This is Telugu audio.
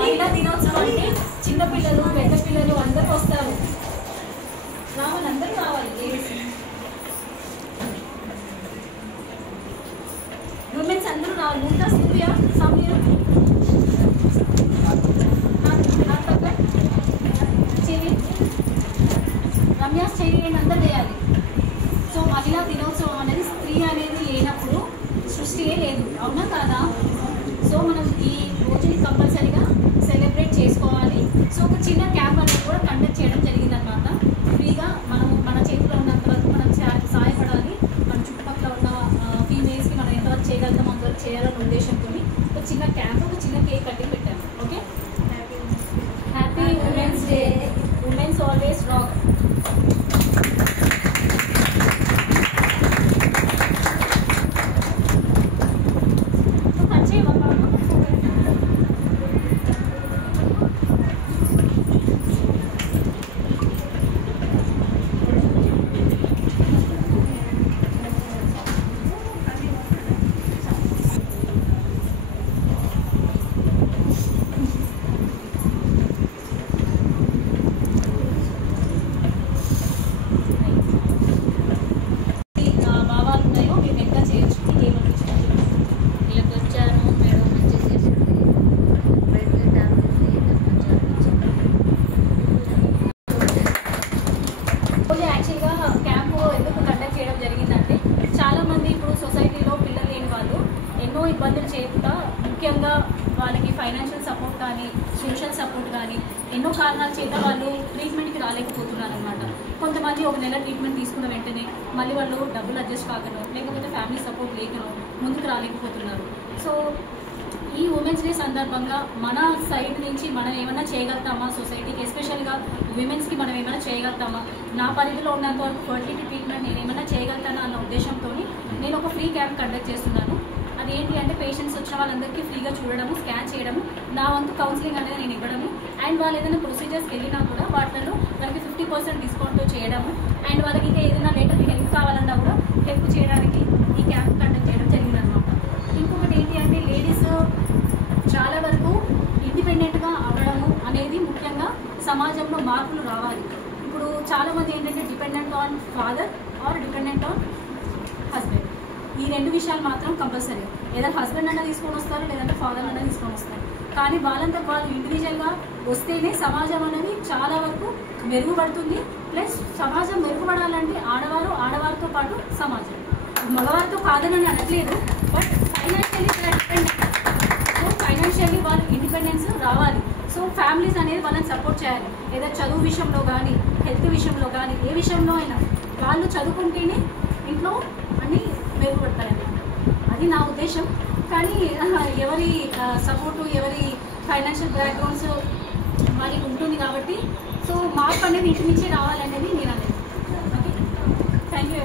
మహిళా దినోత్సవం అంటే చిన్నపిల్లలు పెద్ద పిల్లలు అందరూ వస్తారు. రావాలి, అందరూ రావాలి. ఉమెన్స్ అందరూ రావాలి. ముందా సూర్య సమీర చెయ్యి, రమ్యాస్ చెయ్యి అందరూ చేయాలి. సో మహిళా దినోత్సవం అనేది స్త్రీ అనేది లేనప్పుడు సృష్టియే లేదు, అవునా కాదా? సో మనం ఈ రోజుని కంపల్సరీగా సెలబ్రేట్ చేసుకోవాలి. సో ఒక చిన్న క్యాంప్ అనేది కూడా కండక్ట్ చేయడం జరిగిందనమాట. ఫ్రీగా మనం మన చేతిలో ఉన్నంత వరకు మనం సహాయపడాలి. మన చుట్టుపక్కల ఉన్న ఫీమేల్స్కి మనం ఎంతవరకు చేయగలుగుతాం అంతవరకు చేయాలనే ఉద్దేశంతో ఒక చిన్న క్యాంప్, ఒక చిన్న కేక్ కటింగ్ పెట్టాము. Okay, happy women's day. Women's always rock. యాక్చువల్గా క్యాంపు ఎందుకు కండక్ట్ చేయడం జరిగిందంటే చాలామంది ఇప్పుడు సొసైటీలో పిల్లలు లేని వాళ్ళు ఎన్నో ఇబ్బందులు చేరుతా, ముఖ్యంగా వాళ్ళకి ఫైనాన్షియల్ సపోర్ట్ కానీ సోషల్ సపోర్ట్ కానీ ఎన్నో కారణాల చేత వాళ్ళు ట్రీట్మెంట్కి రాలేకపోతున్నారు అనమాట. కొంతమంది ఒక నెల ట్రీట్మెంట్ తీసుకున్న వెంటనే మళ్ళీ వాళ్ళు డబ్బులు అడ్జస్ట్ కాకనో లేకపోతే ఫ్యామిలీ సపోర్ట్ లేకనో ముందుకు రాలేకపోతున్నారు. సో ఈ ఉమెన్స్ డే సందర్భంగా మన సైడ్ నుంచి మనం ఏమైనా చేయగలుగుతామా సొసైటీకి, ఎస్పెషల్గా విమెన్స్కి మనం ఏమైనా చేయగలుగుతామా, నా పరిధిలో ఉన్నంత వరకు ఫర్టిలిటీ ట్రీట్మెంట్ నేను ఏమైనా చేయగలుగుతానా అన్న ఉద్దేశంతో నేను ఒక ఫ్రీ క్యాంప్ కండక్ట్ చేస్తున్నాను. అది ఏంటి అంటే పేషెంట్స్ వచ్చిన వాళ్ళందరికీ ఫ్రీగా చూడడము, స్కాన్ చేయడము, నా వంతు కౌన్సిలింగ్ అనేది నేను ఇవ్వడము, అండ్ వాళ్ళు ఏదైనా ప్రొసీజర్స్కి వెళ్ళినా కూడా వాటిలో వాళ్ళకి 50% డిస్కౌంట్తో చేయడము, అండ్ వాళ్ళకి ఇంకా ఏదైనా లేటర్ హెల్ప్ కావాలన్నా కూడా హెల్ప్ చేయడానికి ఈ క్యాంప్ కండక్ట్ చేయడం జరిగిందనమాట. ఇంకొకటి ఏంటి అంటే లేడీస్ చాలా వరకు ఇండిపెండెంట్గా అవ్వడము అనేది ముఖ్యంగా సమాజంలో మార్పులు రావాలి. ఇప్పుడు చాలామంది ఏంటంటే dependent on father or dependent on husband, ఈ రెండు విషయాలు మాత్రం కంపల్సరీ. ఏదైనా హస్బెండ్ అన్నా తీసుకొని వస్తారు, లేదంటే ఫాదర్ అన్నా తీసుకొని వస్తారు. కానీ వాళ్ళంతా వాళ్ళు ఇండివిజువల్గా వస్తేనే సమాజం అనేది చాలా వరకు మెరుగుపడుతుంది. ప్లస్ సమాజం మెరుగుపడాలంటే ఆడవారితో పాటు సమాజం, మగవారితో కాదని అనట్లేదు, but financially dependent. So financially వాళ్ళు ఇండిపెండెన్స్ రావాలి. సో ఫ్యామిలీస్ అనేది వాళ్ళని సపోర్ట్ చేయాలి. లేదా చదువు విషయంలో కానీ, హెల్త్ విషయంలో కానీ, ఏ విషయంలో అయినా వాళ్ళు చదువుకుంటేనే ఇంట్లో అన్నీ మెరుగుపడతాయన్నమాట. అది నా ఉద్దేశం. కానీ ఎవరి సపోర్టు, ఎవరి ఫైనాన్షియల్ బ్యాక్గ్రౌండ్స్ వారికి ఉంటుంది కాబట్టి సో మార్పు అనేది ఇంటి నుంచే రావాలనేది నేను అనేది. Okay, thank you.